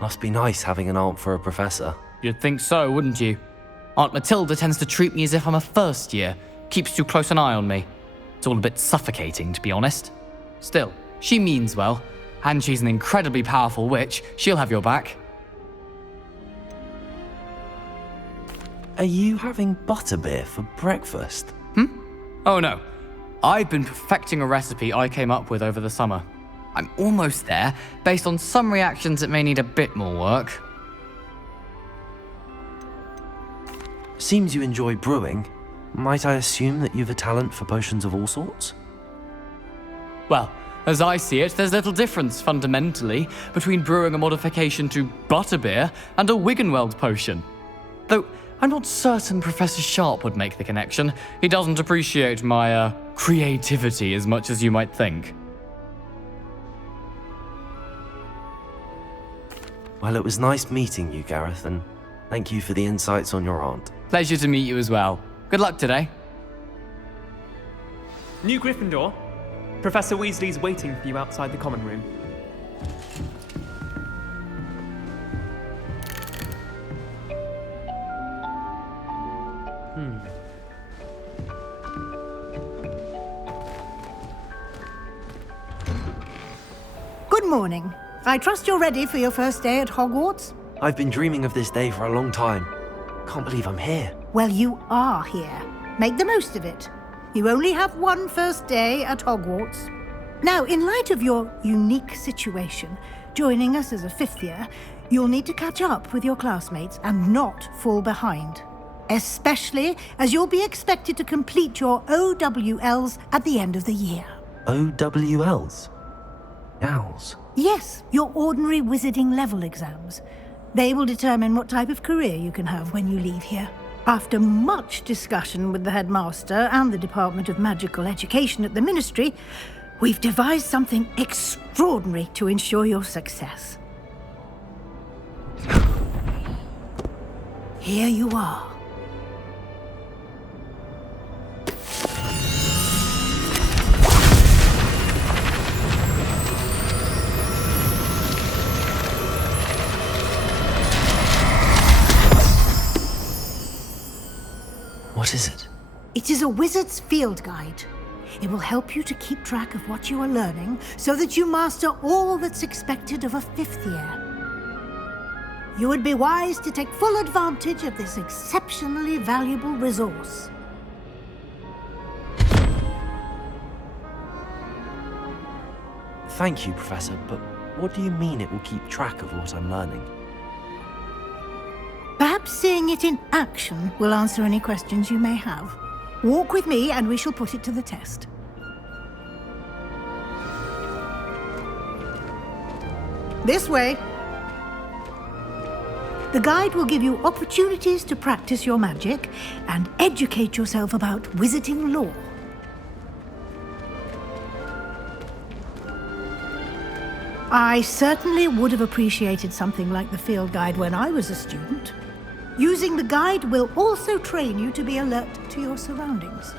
Must be nice having an aunt for a professor. You'd think so, wouldn't you? Aunt Matilda tends to treat me as if I'm a first year, keeps too close an eye on me. It's all a bit suffocating, to be honest. Still, she means well, and she's an incredibly powerful witch. She'll have your back. Are you having butterbeer for breakfast? Oh no. I've been perfecting a recipe I came up with over the summer. I'm almost there, based on some reactions that may need a bit more work. Seems you enjoy brewing. Might I assume that you've a talent for potions of all sorts? Well, as I see it, there's little difference, fundamentally, between brewing a modification to butterbeer and a Wiggenweld potion. Though, I'm not certain Professor Sharp would make the connection. He doesn't appreciate my, creativity as much as you might think. Well, it was nice meeting you, Gareth, and thank you for the insights on your aunt. Pleasure to meet you as well. Good luck today. New Gryffindor. Professor Weasley's waiting for you outside the common room. Good morning. I trust you're ready for your first day at Hogwarts? I've been dreaming of this day for a long time. Can't believe I'm here. Well, you are here. Make the most of it. You only have one first day at Hogwarts. Now, in light of your unique situation, joining us as a fifth year, you'll need to catch up with your classmates and not fall behind. Especially as you'll be expected to complete your OWLs at the end of the year. OWLs? Owls? Yes, your ordinary wizarding level exams. They will determine what type of career you can have when you leave here. After much discussion with the headmaster and the Department of Magical Education at the Ministry, we've devised something extraordinary to ensure your success. Here you are. What is it? It is a wizard's field guide. It will help you to keep track of what you are learning so that you master all that's expected of a fifth year. You would be wise to take full advantage of this exceptionally valuable resource. Thank you, Professor, but what do you mean it will keep track of what I'm learning? Perhaps seeing it in action will answer any questions you may have. Walk with me and we shall put it to the test. This way. The guide will give you opportunities to practice your magic and educate yourself about wizarding lore. I certainly would have appreciated something like the field guide when I was a student. Using the guide will also train you to be alert to your surroundings.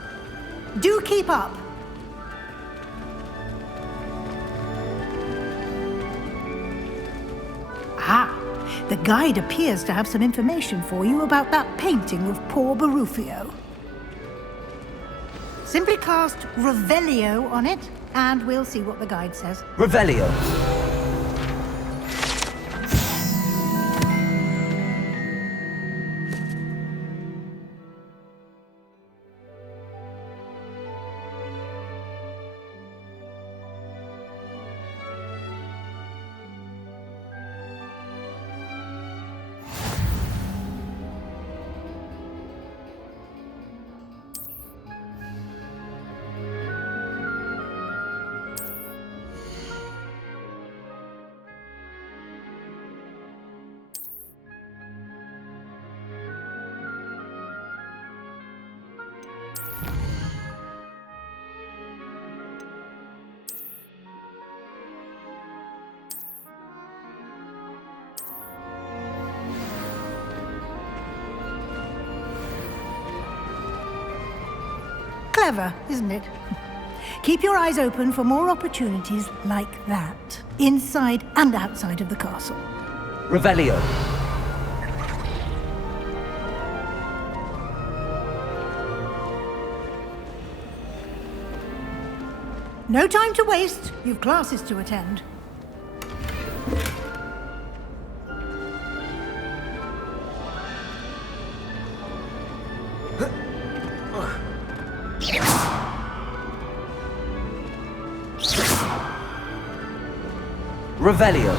Do keep up. Ah, the guide appears to have some information for you about that painting of poor Barufio. Simply cast Revelio on it, and we'll see what the guide says. Revelio! Clever, isn't it? Keep your eyes open for more opportunities like that, inside and outside of the castle. Revelio. No time to waste. You've classes to attend. Revelio.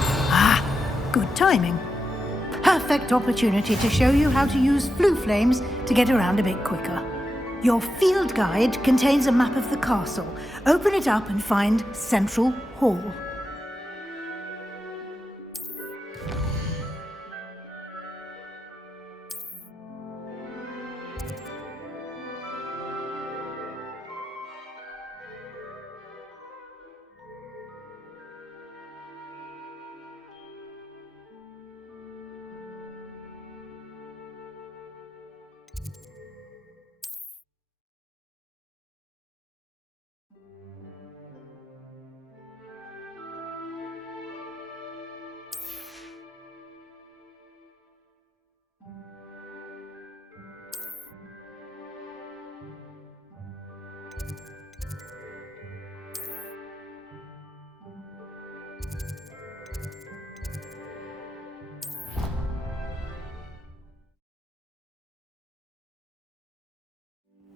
Good timing. Perfect opportunity to show you how to use flue flames to get around a bit quicker. Your field guide contains a map of the castle. Open it up and find Central Hall.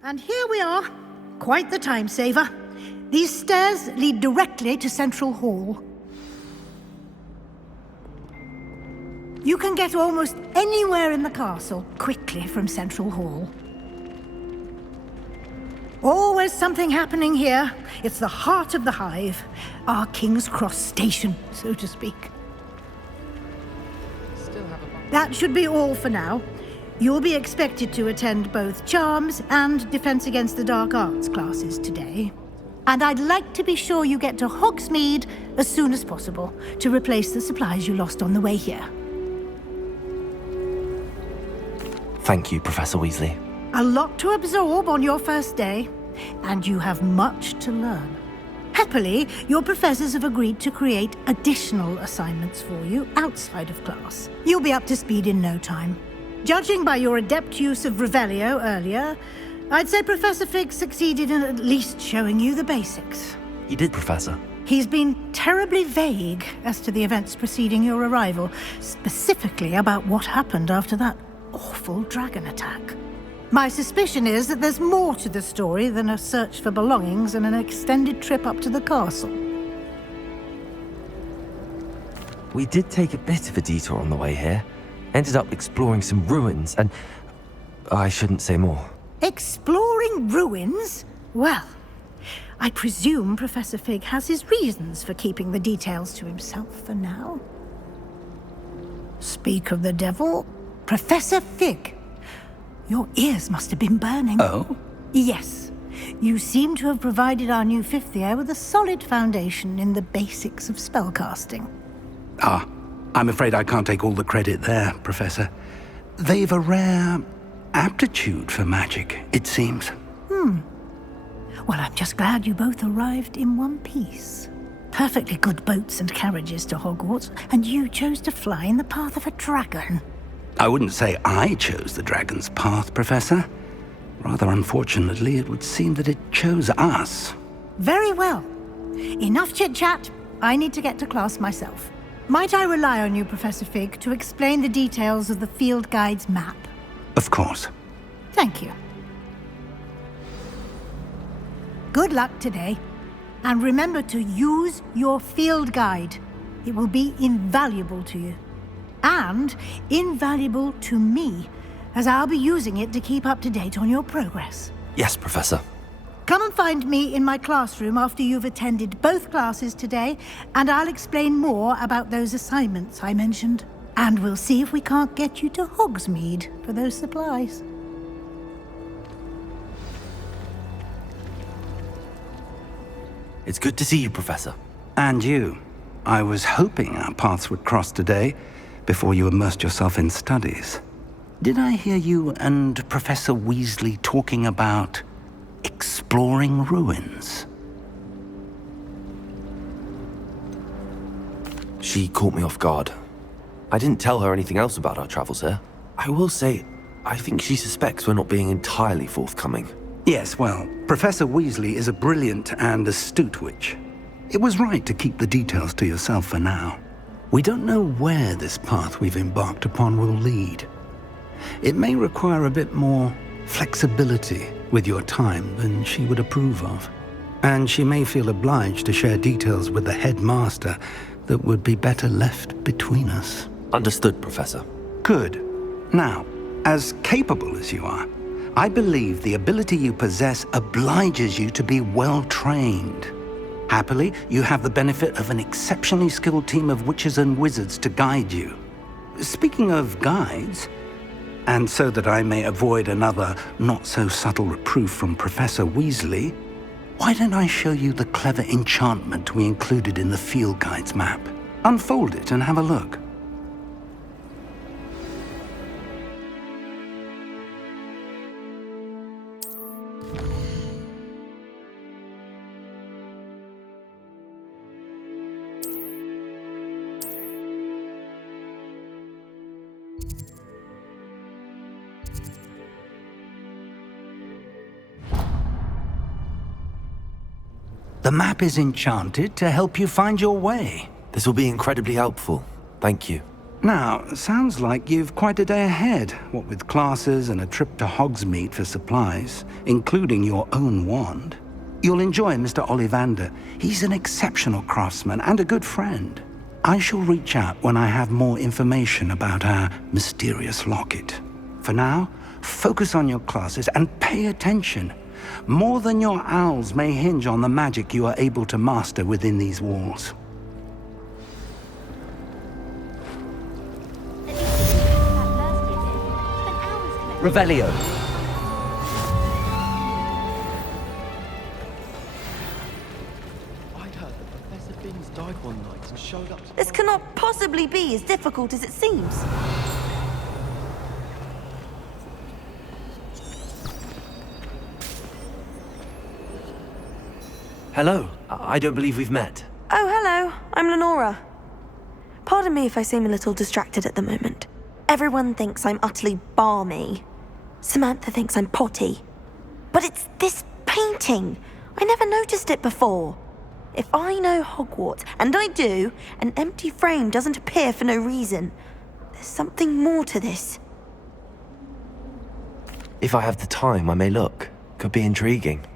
And here we are. Quite the time saver. These stairs lead directly to Central Hall. You can get almost anywhere in the castle quickly from Central Hall. Always something happening here. It's the heart of the hive. Our King's Cross station, so to speak. That should be all for now. You'll be expected to attend both Charms and Defense Against the Dark Arts classes today. And I'd like to be sure you get to Hogsmeade as soon as possible to replace the supplies you lost on the way here. Thank you, Professor Weasley. A lot to absorb on your first day, and you have much to learn. Happily, your professors have agreed to create additional assignments for you outside of class. You'll be up to speed in no time. Judging by your adept use of Revelio earlier, I'd say Professor Fig succeeded in at least showing you the basics. He did, Professor. He's been terribly vague as to the events preceding your arrival, specifically about what happened after that awful dragon attack. My suspicion is that there's more to the story than a search for belongings and an extended trip up to the castle. We did take a bit of a detour on the way here. Ended up exploring some ruins, and I shouldn't say more. Exploring ruins? Well, I presume Professor Fig has his reasons for keeping the details to himself for now. Speak of the devil, Professor Fig. Your ears must have been burning. Oh? Yes. You seem to have provided our new fifth year with a solid foundation in the basics of spellcasting. Ah, I'm afraid I can't take all the credit there, Professor. They've a rare aptitude for magic, it seems. Well, I'm just glad you both arrived in one piece. Perfectly good boats and carriages to Hogwarts, and you chose to fly in the path of a dragon. I wouldn't say I chose the dragon's path, Professor. Rather unfortunately, it would seem that it chose us. Very well. Enough chit-chat. I need to get to class myself. Might I rely on you, Professor Fig, to explain the details of the field guide's map? Of course. Thank you. Good luck today. And remember to use your field guide. It will be invaluable to you. And invaluable to me, as I'll be using it to keep up to date on your progress. Yes, Professor. Come and find me in my classroom after you've attended both classes today, and I'll explain more about those assignments I mentioned. And we'll see if we can't get you to Hogsmeade for those supplies. It's good to see you, Professor. And you. I was hoping our paths would cross today before you immersed yourself in studies. Did I hear you and Professor Weasley talking about exploring ruins? She caught me off guard. I didn't tell her anything else about our travels here. I will say, I think she suspects we're not being entirely forthcoming. Yes, well, Professor Weasley is a brilliant and astute witch. It was right to keep the details to yourself for now. We don't know where this path we've embarked upon will lead. It may require a bit more flexibility with your time than she would approve of. And she may feel obliged to share details with the headmaster that would be better left between us. Understood, Professor. Good. Now, as capable as you are, I believe the ability you possess obliges you to be well-trained. Happily, you have the benefit of an exceptionally skilled team of witches and wizards to guide you. Speaking of guides, and so that I may avoid another not-so-subtle reproof from Professor Weasley, why don't I show you the clever enchantment we included in the field guide's map? Unfold it and have a look. The map is enchanted to help you find your way. This will be incredibly helpful. Thank you. Now, sounds like you've quite a day ahead, what with classes and a trip to Hogsmeade for supplies, including your own wand. You'll enjoy Mr. Ollivander. He's an exceptional craftsman and a good friend. I shall reach out when I have more information about our mysterious locket. For now, focus on your classes and pay attention. More than your owls may hinge on the magic you are able to master within these walls. Revelio. I'd heard that Professor Binns died one night and showed up to... This cannot possibly be as difficult as it seems. Hello. I don't believe we've met. Oh, hello. I'm Lenora. Pardon me if I seem a little distracted at the moment. Everyone thinks I'm utterly balmy. Samantha thinks I'm potty. But it's this painting. I never noticed it before. If I know Hogwarts, and I do, an empty frame doesn't appear for no reason. There's something more to this. If I have the time, I may look. Could be intriguing.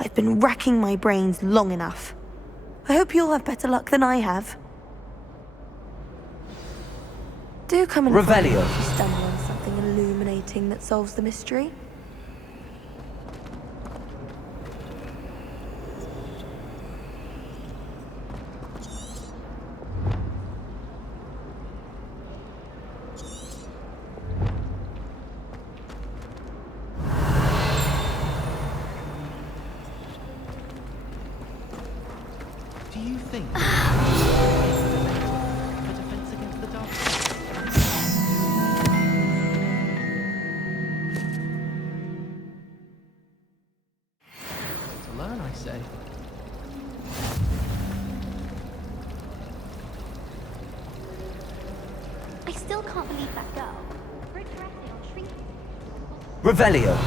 I've been racking my brains long enough. I hope you'll have better luck than I have. Do come and find me Revelio. if you stumble on something illuminating that solves the mystery. Do you think... a defense against the dark? To learn, I say. I still can't believe that girl. Her directly on treaty. Revelio.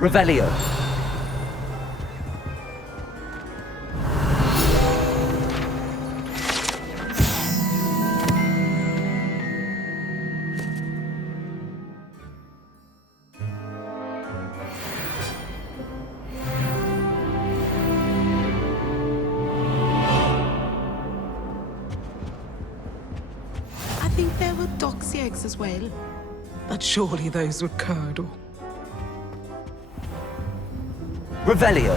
Revelio. think there were doxy eggs as well? But surely those were curdle. Revelio.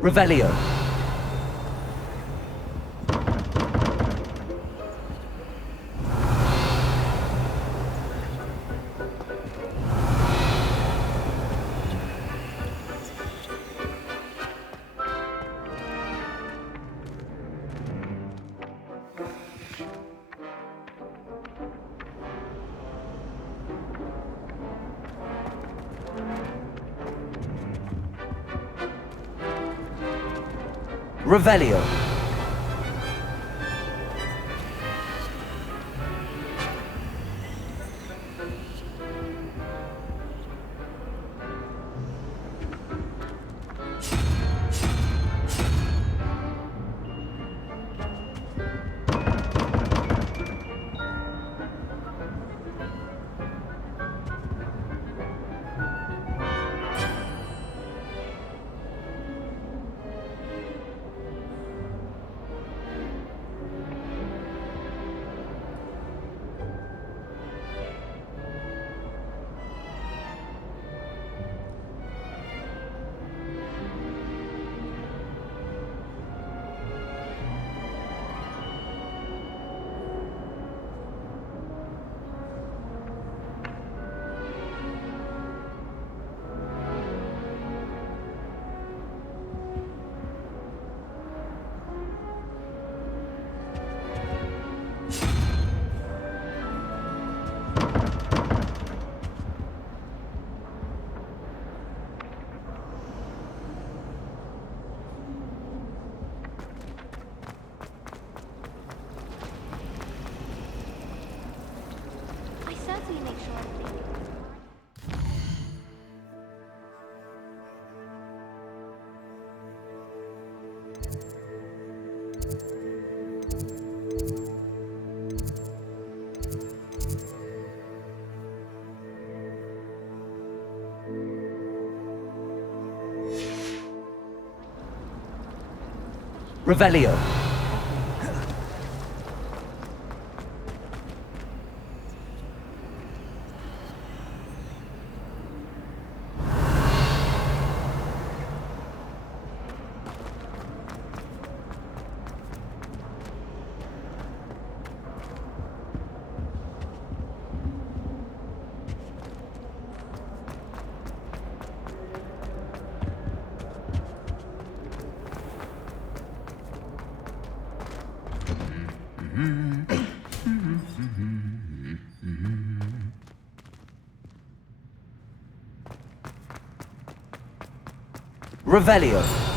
Revelio. Revelio. I certainly make sure everything. Revelio. Revelio.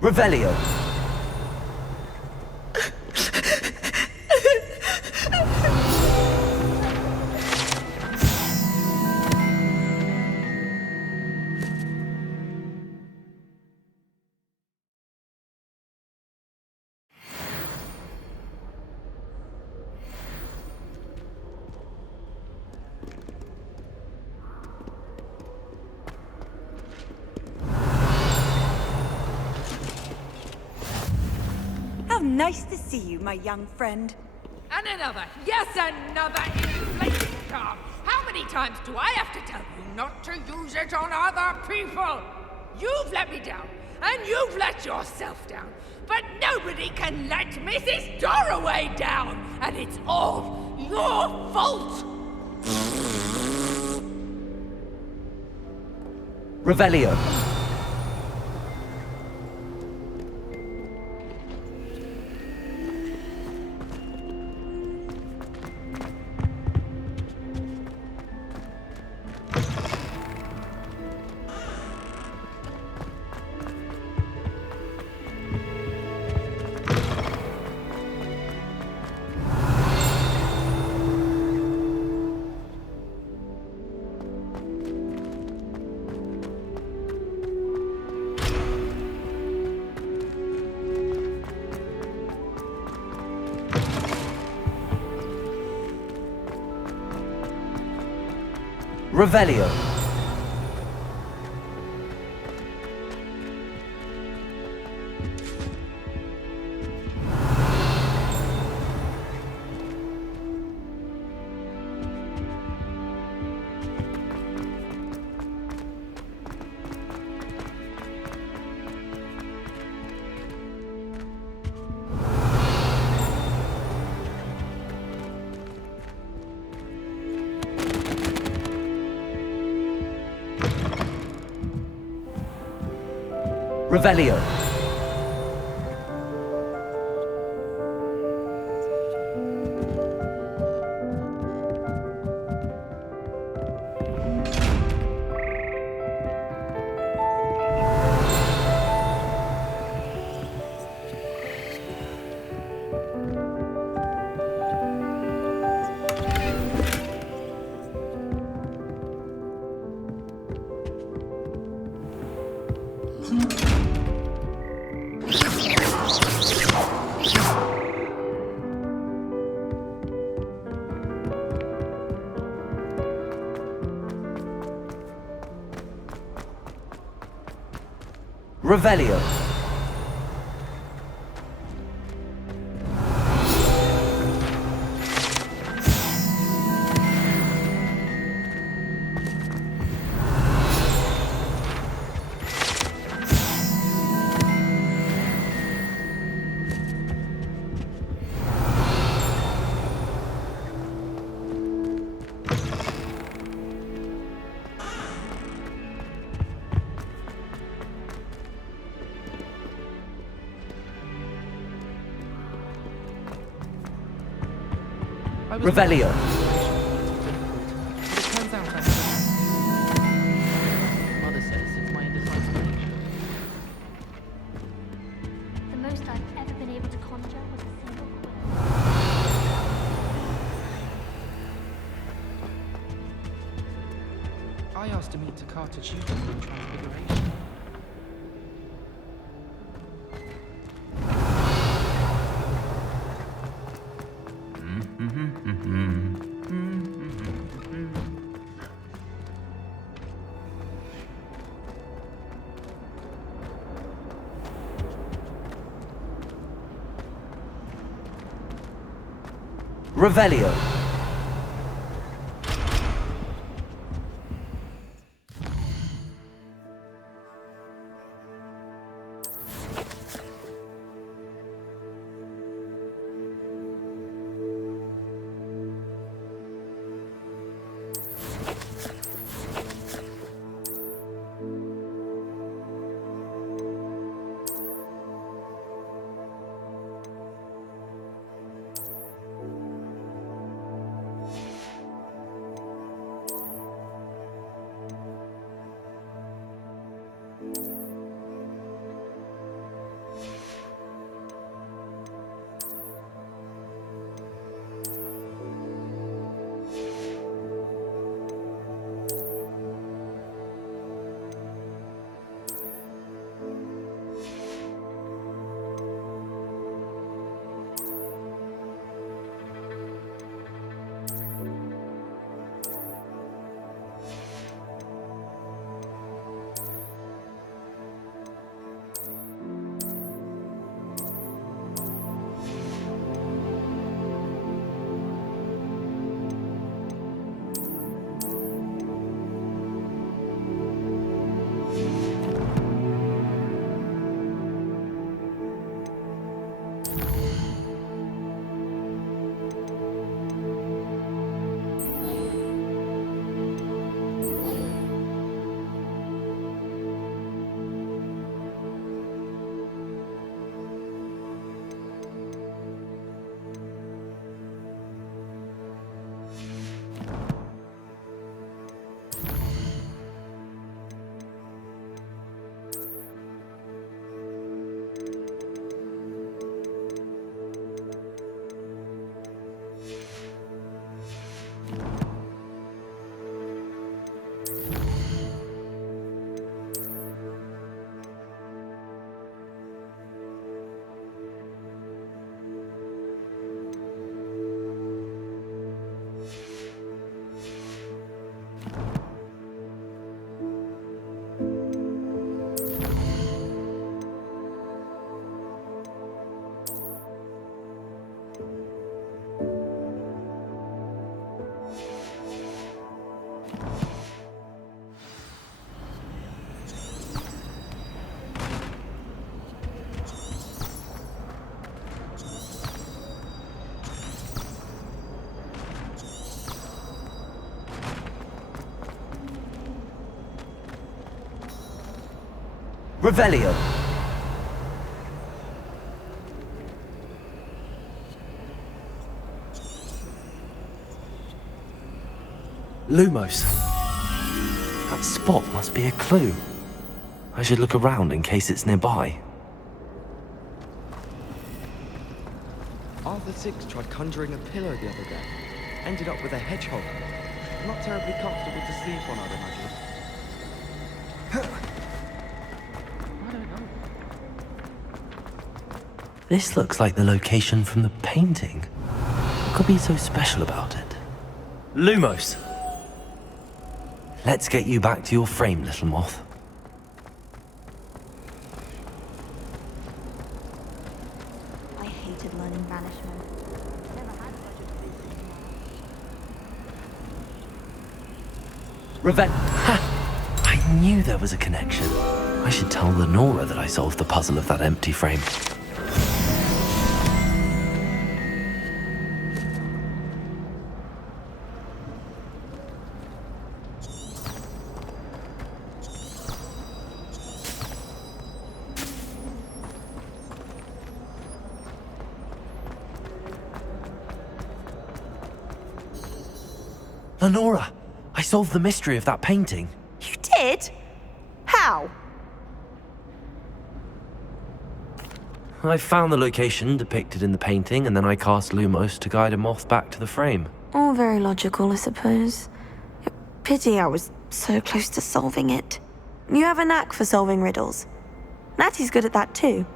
Revelio. Nice to see you, my young friend. And another, yes, another inflated charm. How many times do I have to tell you not to use it on other people? You've let me down, and you've let yourself down. But nobody can let Mrs. Dorraway down, and it's all your fault! Revelio. Revelio. Revelio. Revelio. Revelio. But it turns out I Mother says it's my indecisive nature. The most I've ever been able to conjure was a single quill. I asked to meet Takata Tutor in Transfiguration. Revelio. Revelio. Lumos. That spot must be a clue. I should look around in case it's nearby. Arthur Six tried conjuring a pillow the other day. Ended up with a hedgehog. Not terribly comfortable to sleep on, I'd imagine. I don't know. This looks like the location from the painting. What could be so special about it? Lumos! Let's get you back to your frame, little moth. I hated learning banishment. Never had such a busy Revel. Ha! I knew there was a connection. I should tell Lenora that I solved the puzzle of that empty frame. Lenora, I solved the mystery of that painting. You did? How? I found the location depicted in the painting, and then I cast Lumos to guide a moth back to the frame. All very logical, I suppose. Pity I was so close to solving it. You have a knack for solving riddles. Natty's good at that too.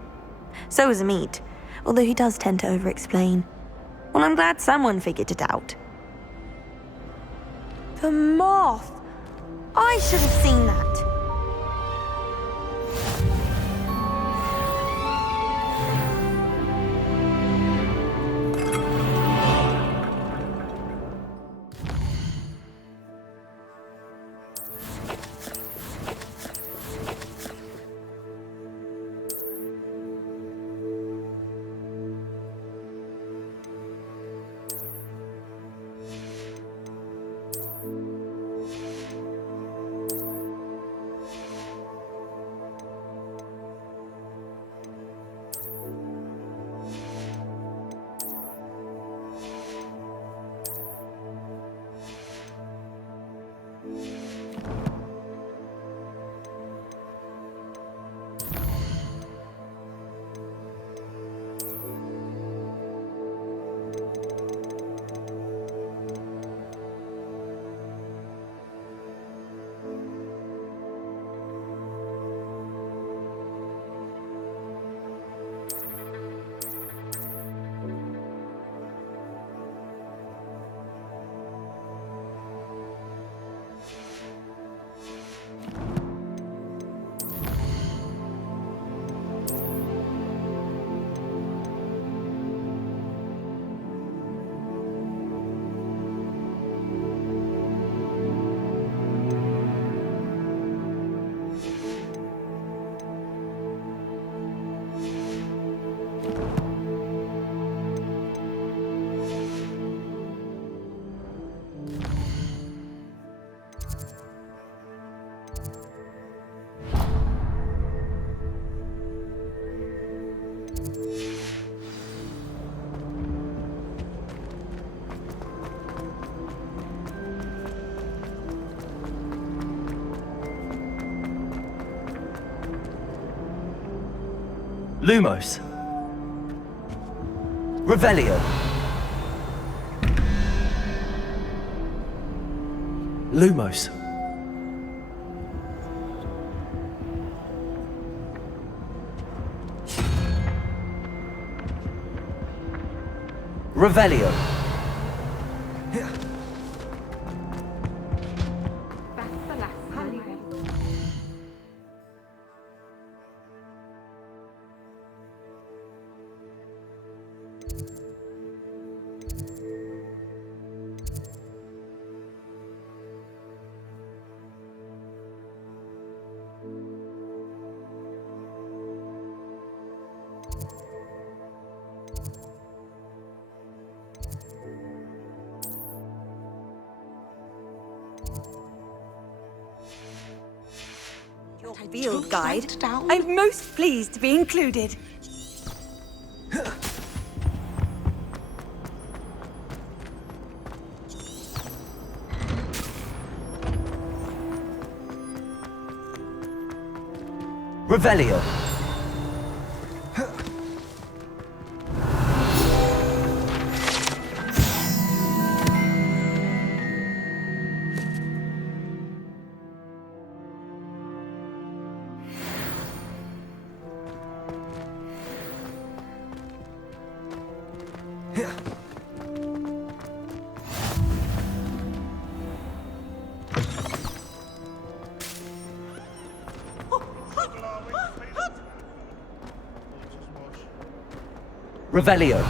So is Amit, although he does tend to over-explain. Well, I'm glad someone figured it out. The moth! I should have seen that. Lumos. Revelio. Lumos. Revelio. That's the last time. Your field guide. I'm most pleased to be included. Revelio. Revelio.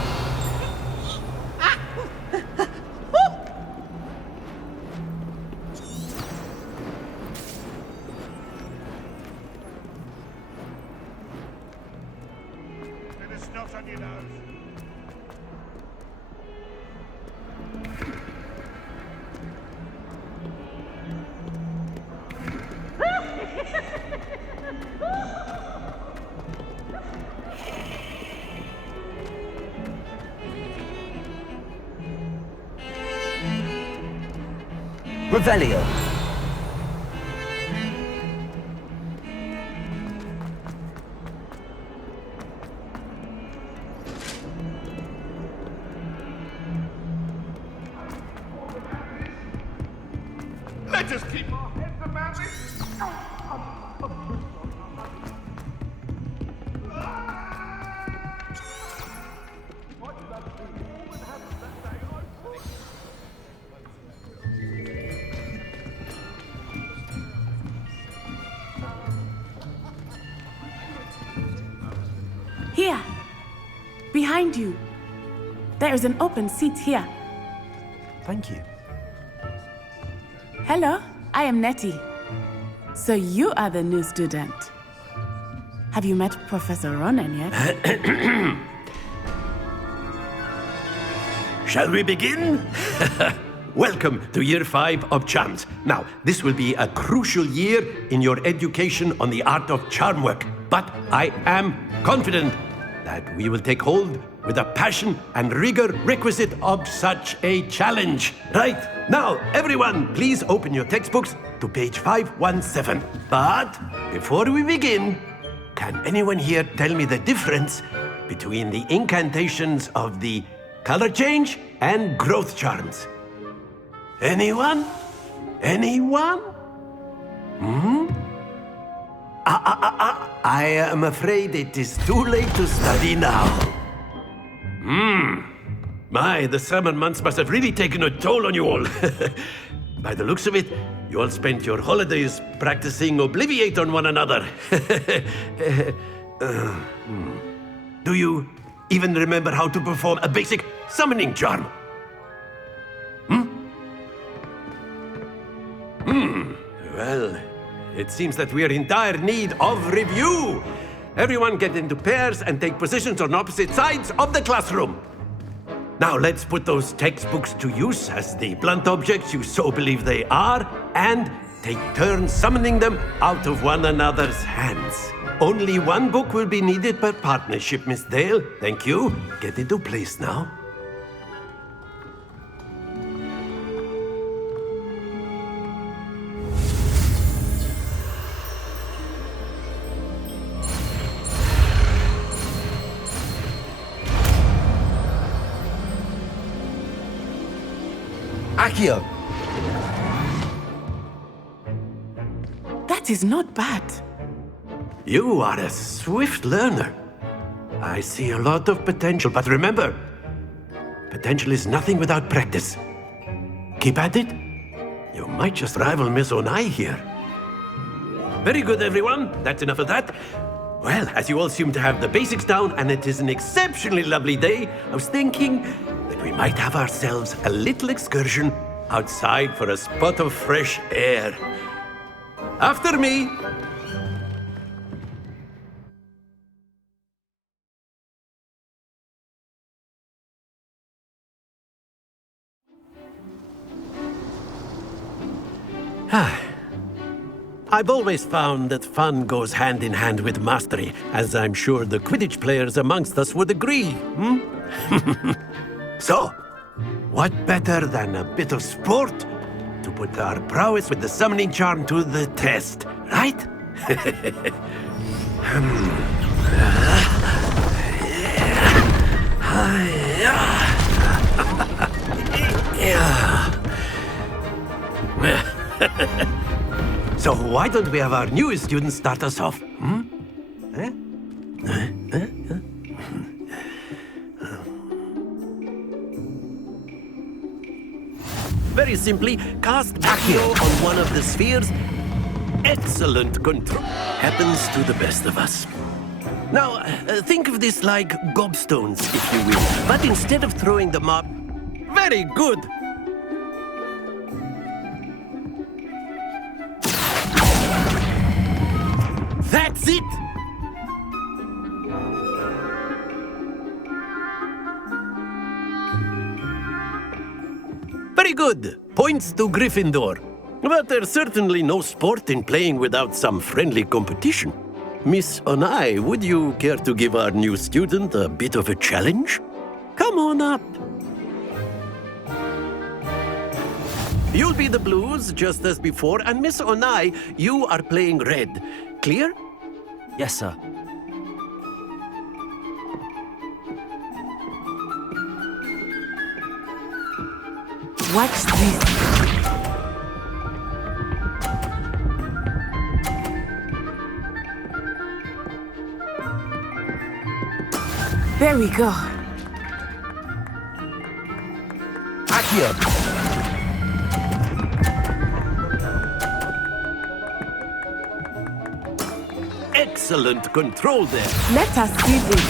Revelio. Let us keep our heads about this. Here, behind you. There is an open seat here. Thank you. Hello, I am Nettie. So you are the new student. Have you met Professor Ronan yet? Shall we begin? Welcome to Year 5 of Charms. Now, this will be a crucial year in your education on the art of charm work. But I am confident that we will take hold with the passion and rigor requisite of such a challenge. Right, now, everyone, please open your textbooks to page 517. But before we begin, can anyone here tell me the difference between the incantations of the color change and growth charms? Anyone? Anyone? I am afraid it is too late to study now. My, the summer months must have really taken a toll on you all. By the looks of it, you all spent your holidays practicing Obliviate on one another. Do you even remember how to perform a basic summoning charm? Well, it seems that we are in dire need of review. Everyone get into pairs and take positions on opposite sides of the classroom. Now let's put those textbooks to use as the blunt objects you so believe they are, and take turns summoning them out of one another's hands. Only one book will be needed per partnership, Miss Dale. Thank you. Get into place now. Accio. That is not bad. You are a swift learner. I see a lot of potential, but remember, Potential is nothing without practice. Keep at it. You might just rival Miss Onai here. Very good, everyone. That's enough of that. Well, as you all seem to have the basics down, and it is an exceptionally lovely day, I was thinking that we might have ourselves a little excursion outside for a spot of fresh air. After me. I've always found that fun goes hand in hand with mastery, as I'm sure the Quidditch players amongst us would agree. So, what better than a bit of sport to put our prowess with the summoning charm to the test, right? So why don't we have our newest student start us off? Very simply, cast Accio on one of the spheres. Excellent control. Happens to the best of us. Now, think of this like gobstones, if you will. But instead of throwing them up... Very good! That's it! Very good. Points to Gryffindor. But there's certainly no sport in playing without some friendly competition. Miss Onai, would you care to give our new student a bit of a challenge? Come on up. You'll be the blues, just as before, and Miss Onai, you are playing red. Clear? Yes, sir. Watch this. There we go. Accio! Excellent control there. Let us see this.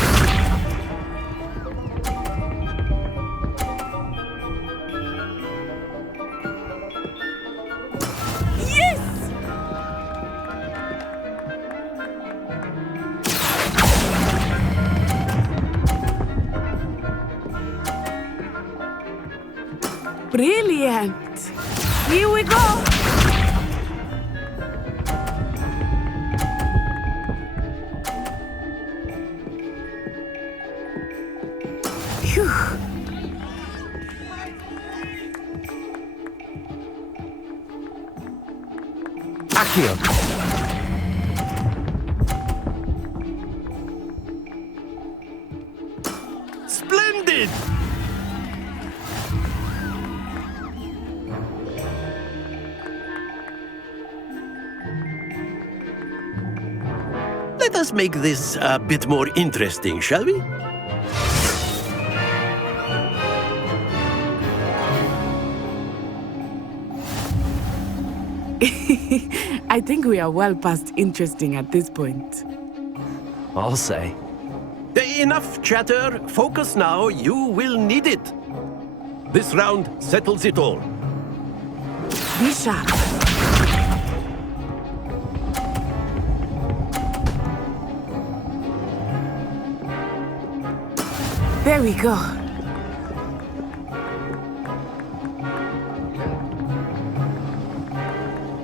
Brilliant! Here we go! Phew! Accio! Splendid! Let us make this a bit more interesting, shall we? I think we are well past interesting at this point. I'll say. Enough chatter. Focus now. You will need it. This round settles it all. Be sharp. There we go.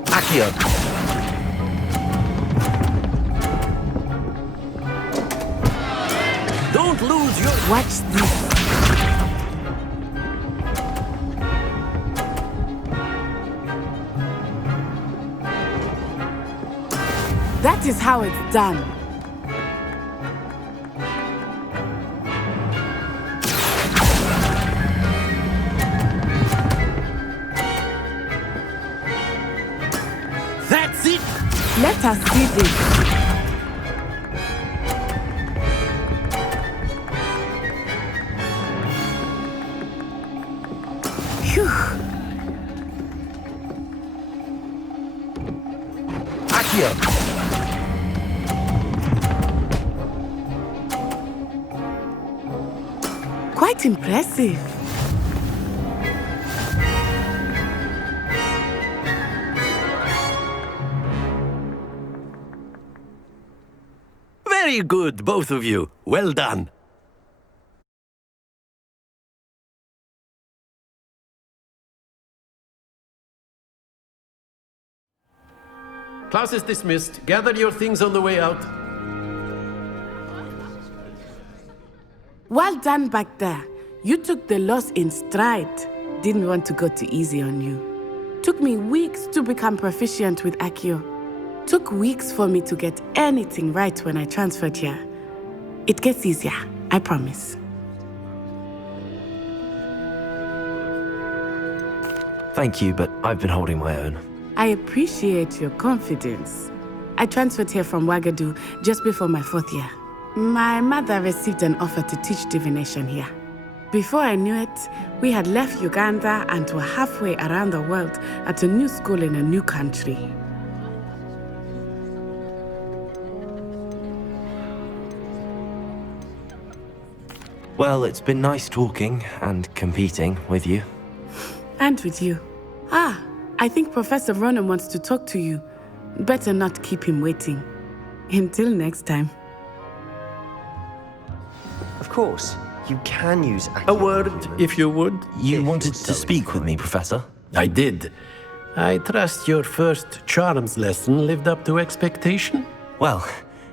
Accio! Don't lose your... Watch this. That is how it's done. That's it! Let us see this. Accio! Quite impressive. Very good, both of you. Well done. Class is dismissed. Gather your things on the way out. Well done back there. You took the loss in stride. Didn't want to go too easy on you. Took me weeks to become proficient with Accio. Took weeks for me to get anything right when I transferred here. It gets easier, I promise. Thank you, but I've been holding my own. I appreciate your confidence. I transferred here from Ouagadougou just before my 4th year. My mother received an offer to teach divination here. Before I knew it, we had left Uganda and were halfway around the world at a new school in a new country. Well, it's been nice talking and competing with you. And with you. Ah, I think Professor Ronan wants to talk to you. Better not keep him waiting. Until next time. Of course, you can use A word, if you would. You wanted to speak with me, Professor? I did. I trust your first charms lesson lived up to expectation? Well,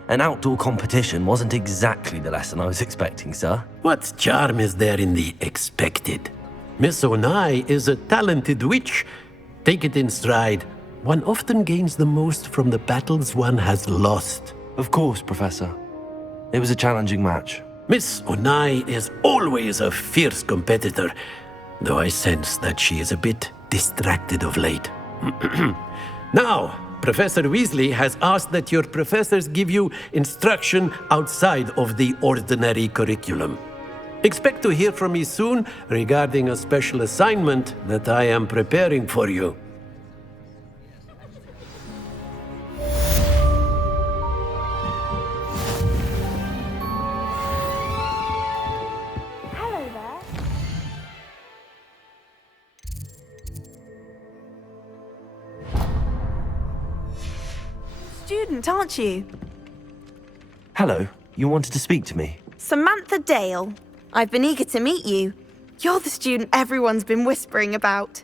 an outdoor competition wasn't exactly the lesson I was expecting, sir. What charm is there in the expected? Miss Onai is a talented witch. Take it in stride. One often gains the most from the battles one has lost. Of course, Professor. It was a challenging match. Miss Onai is always a fierce competitor, though I sense that she is a bit distracted of late. Now, Professor Weasley has asked that your professors give you instruction outside of the ordinary curriculum. Expect to hear from me soon regarding a special assignment that I am preparing for you. Hello there. Student, aren't you? Hello, you wanted to speak to me? Samantha Dale. I've been eager to meet you. You're the student everyone's been whispering about.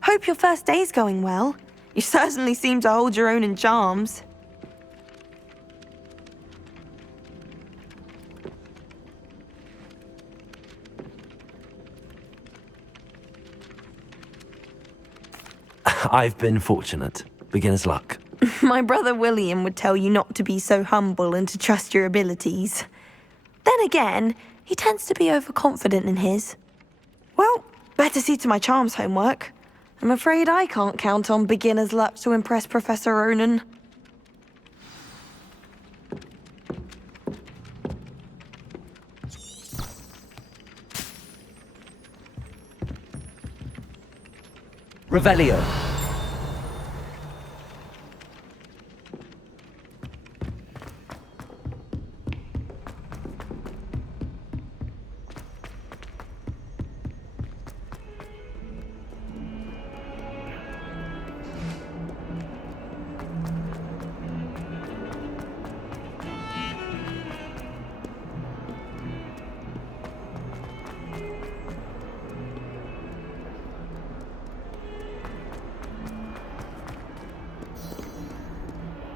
Hope your first day's going well. You certainly seem to hold your own in charms. I've been fortunate. Beginner's luck. My brother William would tell you not to be so humble and to trust your abilities. Then again, he tends to be overconfident in his. Well, better see to my charms homework. I'm afraid I can't count on beginner's luck to impress Professor Ronan. Revelio.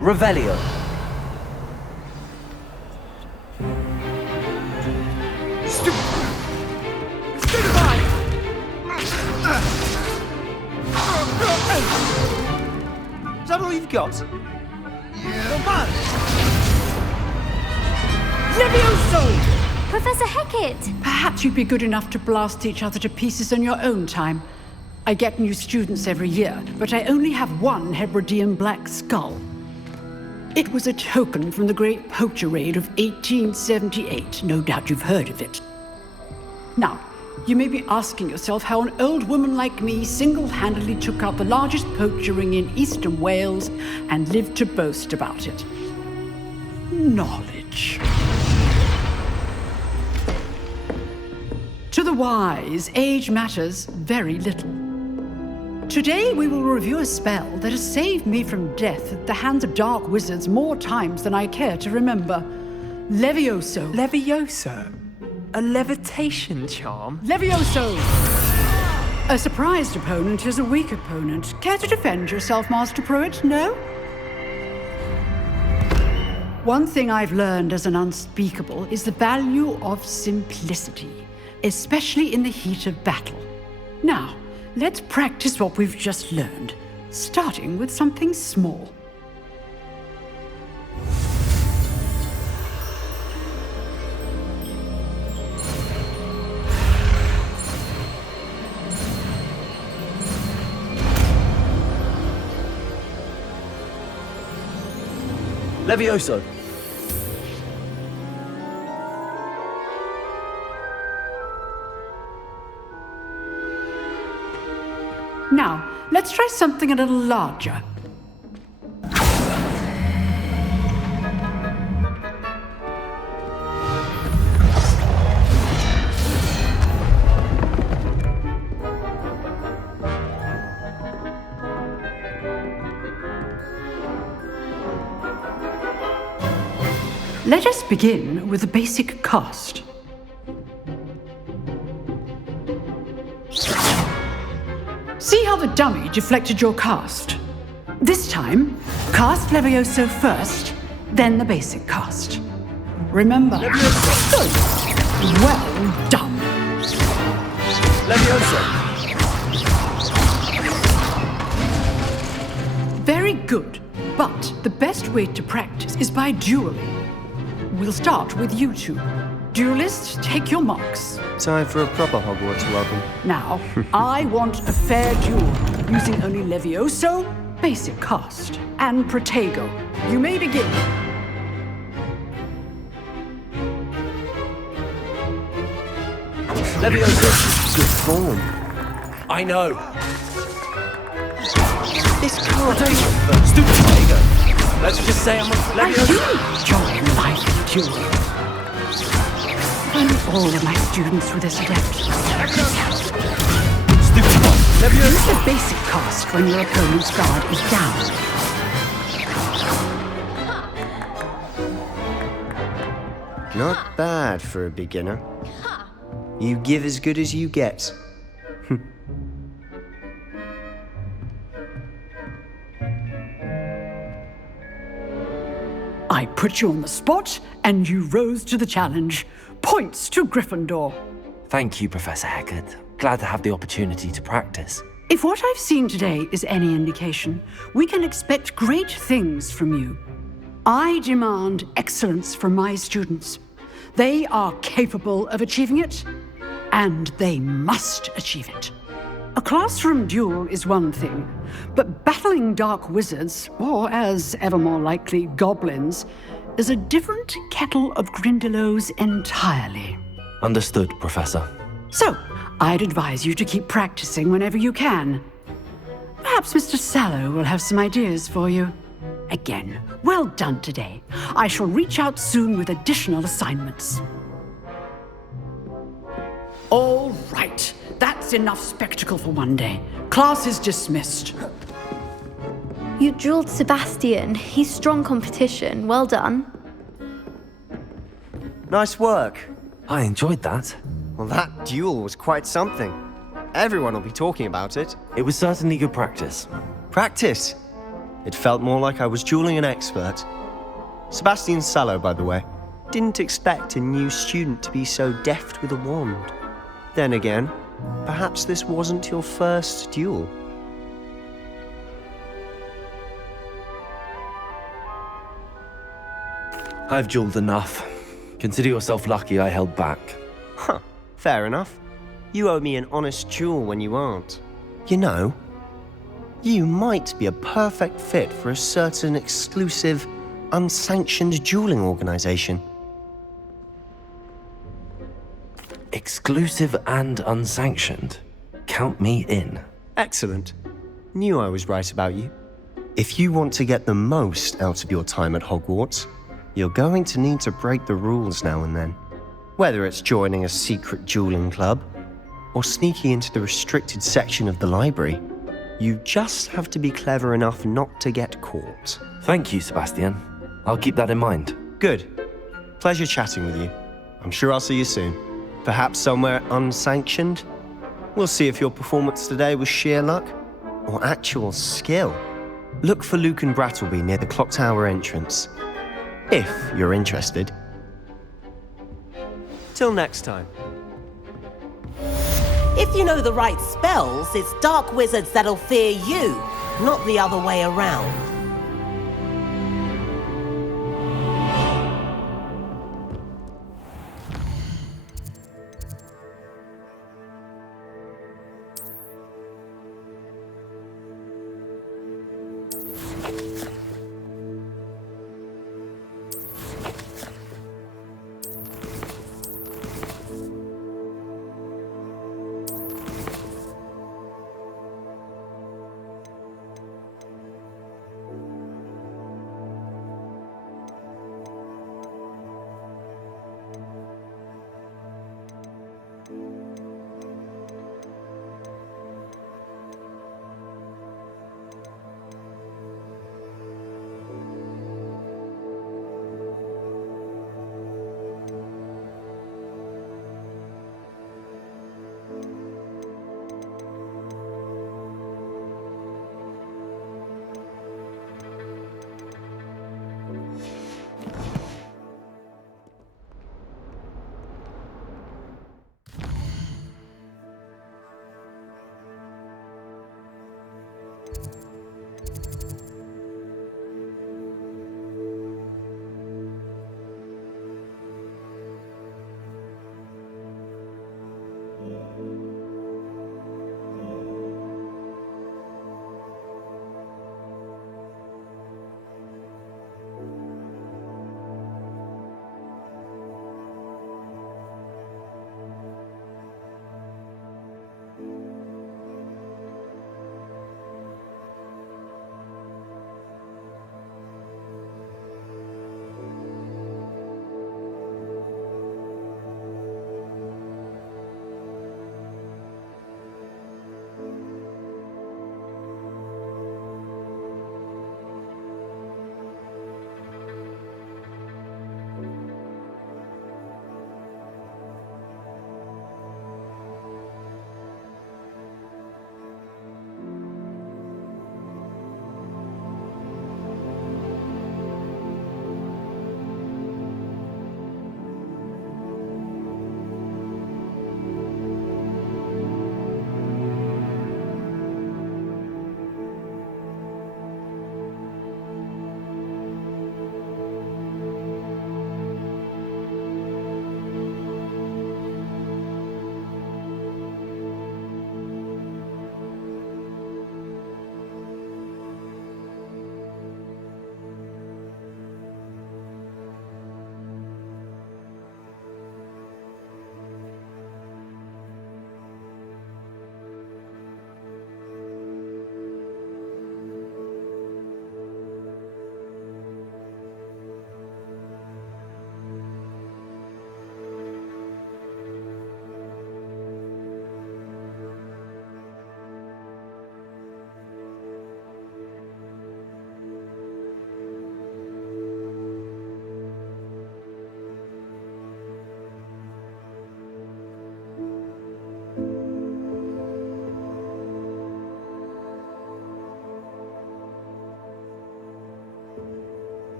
Revelio. Is that all you've got? Levioso! Professor Hecat! Perhaps you'd be good enough to blast each other to pieces in your own time. I get new students every year, but I only have one Hebridean black skull. It was a token from the Great Poacher Raid of 1878. No doubt you've heard of it. Now, you may be asking yourself how an old woman like me single-handedly took out the largest poacher ring in eastern Wales and lived to boast about it. Knowledge. To the wise, age matters very little. Today we will review a spell that has saved me from death at the hands of dark wizards more times than I care to remember. Levioso. Levioso? A levitation charm? Levioso! A surprised opponent is a weak opponent. Care to defend yourself, Master Pruitt? No? One thing I've learned as an unspeakable is the value of simplicity, especially in the heat of battle. Now, let's practice what we've just learned, starting with something small. Levioso. Now, let's try something a little larger. Let us begin with the basic cast. See how the dummy deflected your cast? This time, cast Levioso first, then the basic cast. Remember, good. Well done. Levioso. Very good, but the best way to practice is by dueling. We'll start with you two. Duelists, take your marks. Time for a proper Hogwarts welcome. Now, I want a fair duel, using only Levioso, basic cast, and Protego. You may begin. Levioso. Good form. I know. This can't be. Stupid Protego. Let's just say I'm a Levioso. I do enjoy life dueling. And all of my students were this adept. Stupid one. Levioso. Use the basic cast when your opponent's guard is down. Not bad for a beginner. You give as good as you get. I put you on the spot, and you rose to the challenge. Points to Gryffindor. Thank you, Professor Hagrid. Glad to have the opportunity to practice. If what I've seen today is any indication, we can expect great things from you. I demand excellence from my students. They are capable of achieving it, and they must achieve it. A classroom duel is one thing, but battling dark wizards, or as ever more likely, goblins, is a different kettle of Grindylows entirely. Understood, Professor. So, I'd advise you to keep practicing whenever you can. Perhaps Mr. Sallow will have some ideas for you. Again, well done today. I shall reach out soon with additional assignments. All right. That's enough spectacle for one day. Class is dismissed. You drilled Sebastian. He's strong competition. Well done. Nice work. I enjoyed that. Well, that duel was quite something. Everyone will be talking about it. It was certainly good practice. Practice? It felt more like I was dueling an expert. Sebastian Sallow, by the way. Didn't expect a new student to be so deft with a wand. Then again, perhaps this wasn't your first duel. I've dueled enough. Consider yourself lucky I held back. Huh, fair enough. You owe me an honest duel when you aren't. You know, you might be a perfect fit for a certain exclusive, unsanctioned dueling organization. Exclusive and unsanctioned. Count me in. Excellent. Knew I was right about you. If you want to get the most out of your time at Hogwarts, you're going to need to break the rules now and then. Whether it's joining a secret dueling club, or sneaking into the restricted section of the library, you just have to be clever enough not to get caught. Thank you, Sebastian. I'll keep that in mind. Good. Pleasure chatting with you. I'm sure I'll see you soon. Perhaps somewhere unsanctioned? We'll see if your performance today was sheer luck or actual skill. Look for Luke and Brattleby near the clock tower entrance, if you're interested. Till next time. If you know the right spells, it's dark wizards that'll fear you, not the other way around.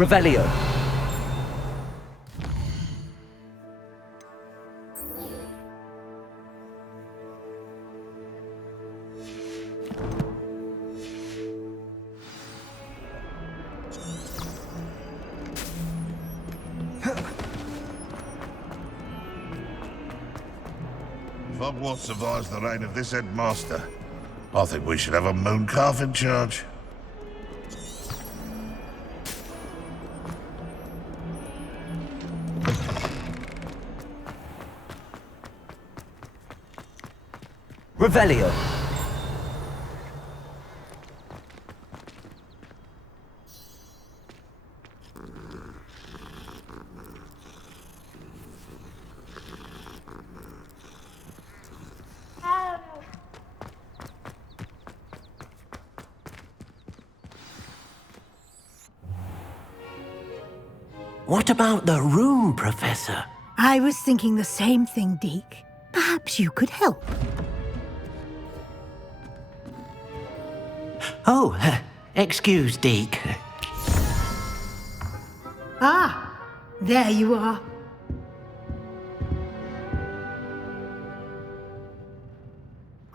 Revelio. If Hogwarts survives the reign of this headmaster, I think we should have a moon calf in charge. Revelio. What about the room, Professor? I was thinking the same thing, Deke. Perhaps you could help. Oh, excuse, Deke. Ah, there you are.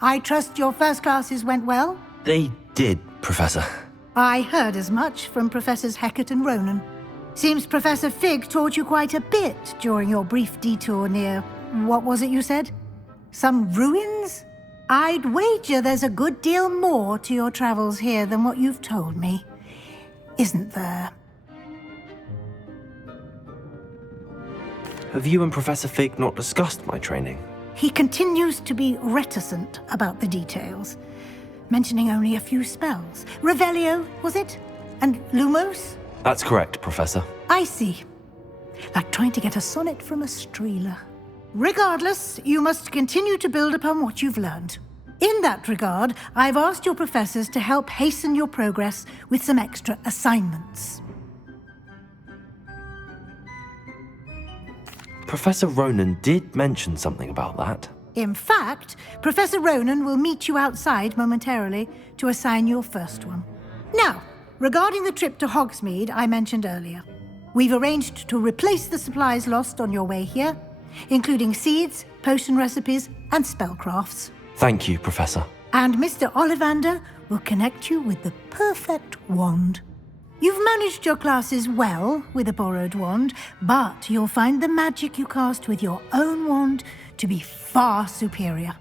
I trust your first classes went well? They did, Professor. I heard as much from Professors Hecat and Ronan. Seems Professor Fig taught you quite a bit during your brief detour near... what was it you said? Some ruins? I'd wager there's a good deal more to your travels here than what you've told me. Isn't there? Have you and Professor Fig not discussed my training? He continues to be reticent about the details, mentioning only a few spells. Revelio, was it? And Lumos? That's correct, Professor. I see. Like trying to get a sonnet from a streeler. Regardless, you must continue to build upon what you've learned. In that regard, I've asked your professors to help hasten your progress with some extra assignments. Professor Ronan did mention something about that. In fact, Professor Ronan will meet you outside momentarily to assign your first one. Now, regarding the trip to Hogsmeade I mentioned earlier, we've arranged to replace the supplies lost on your way here, including seeds, potion recipes, and spellcrafts. Thank you, Professor. And Mr. Ollivander will connect you with the perfect wand. You've managed your classes well with a borrowed wand, but you'll find the magic you cast with your own wand to be far superior.